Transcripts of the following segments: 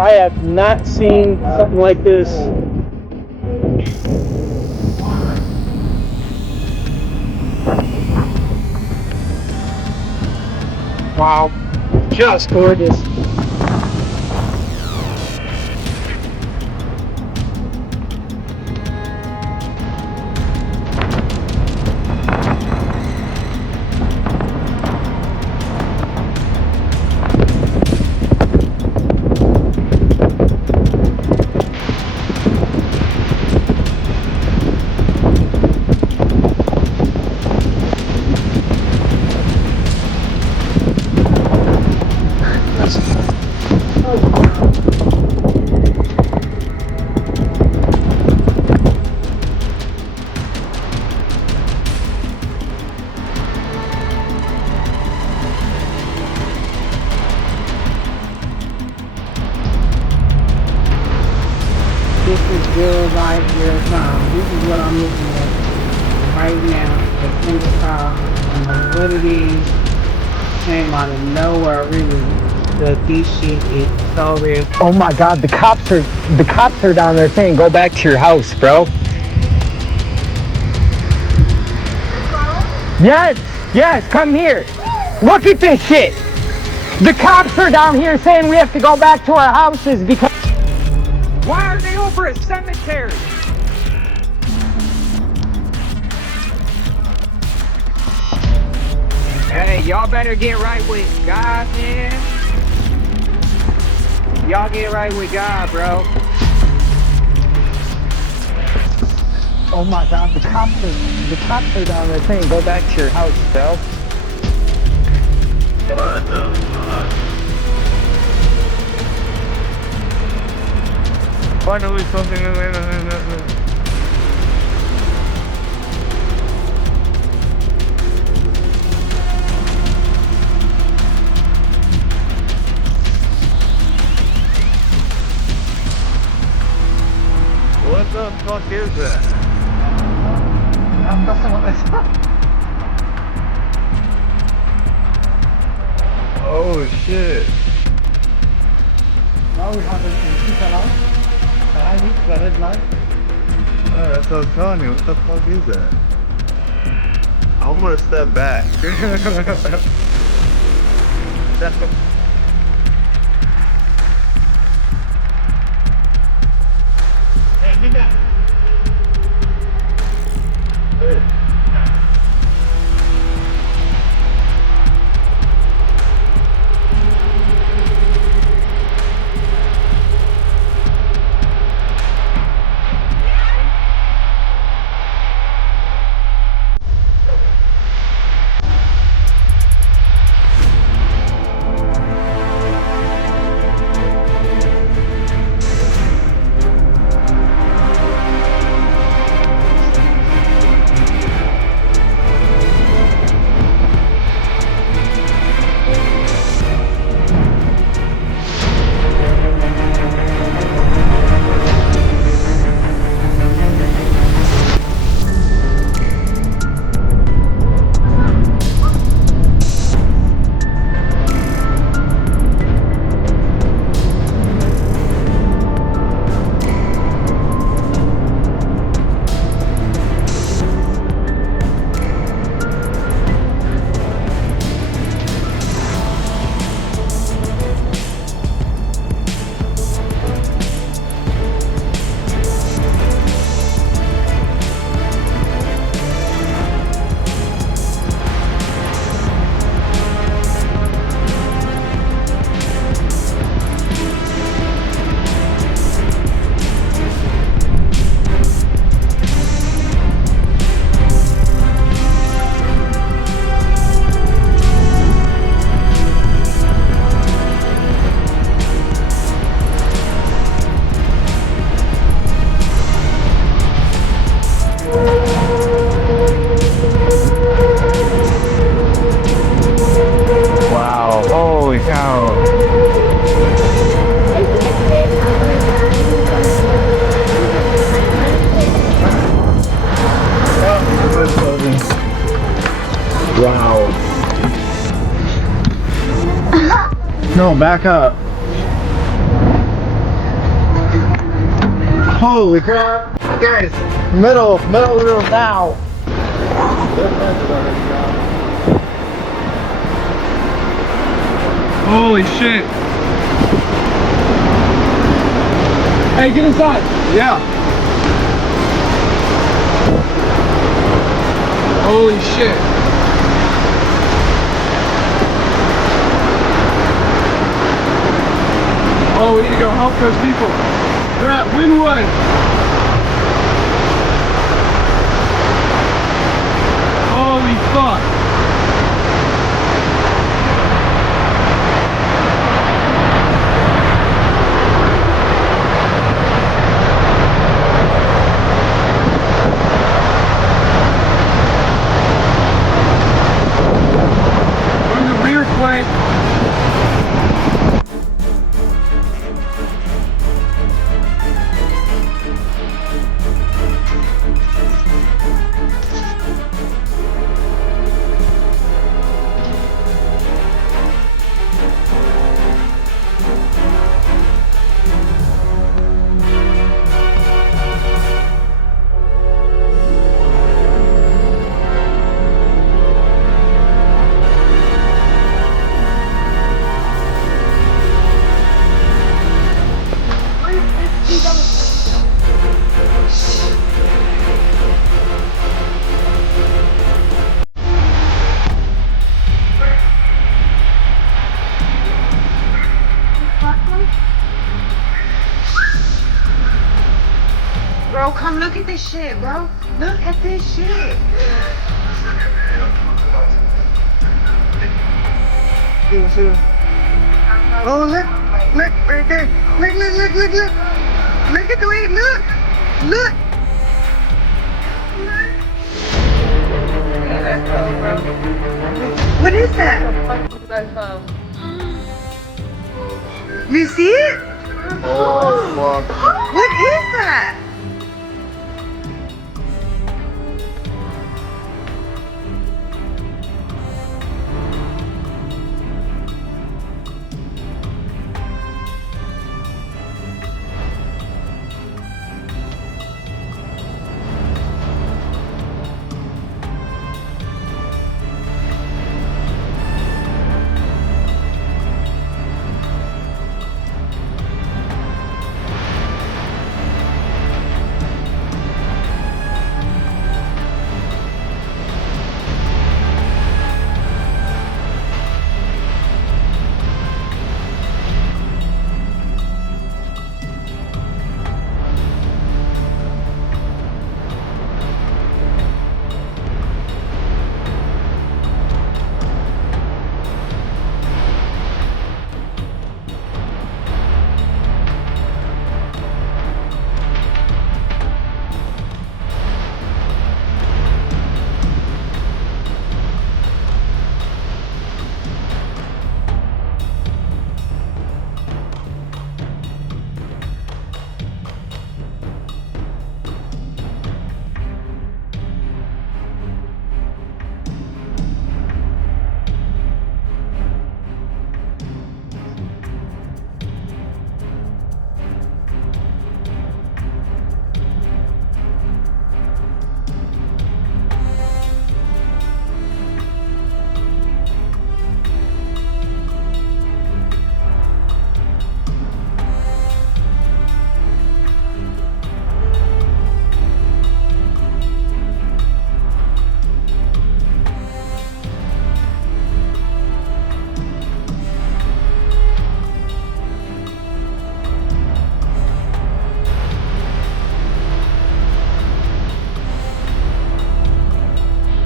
I have not seen something like this. Wow, just gorgeous. This is real life, real time. This is what I'm looking at right now. A single car. I don't know what it is. Came out of nowhere, really. This shit is so real. Oh my God, the cops are down there saying go back to your house, bro. Yes, yes, come here. Look at this shit. The cops are down here saying we have to go back to our houses because why are they over a cemetery? Hey, y'all better get right with God, man. Y'all get right with God, bro. Oh my God, the cops are down there saying go back to your house, bro. What the fuck? Finally something. What the fuck is that? Oh shit. Now we have a red light. Oh, that's what I was telling you. What the fuck is that? I'm gonna step back. Wow, holy cow. Wow. No, back up. Holy crap. Guys, middle room now. Holy shit. Hey, get inside. Yeah. Holy shit. Oh, we need to go help those people. They're at Wynwood. Holy fuck. We're in the rear flank. Bro, come look at this shit, bro. Look at this shit. Oh, look right there. Look. Look at the way, look. What is that? You see it? Oh, fuck. What is that?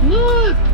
Look!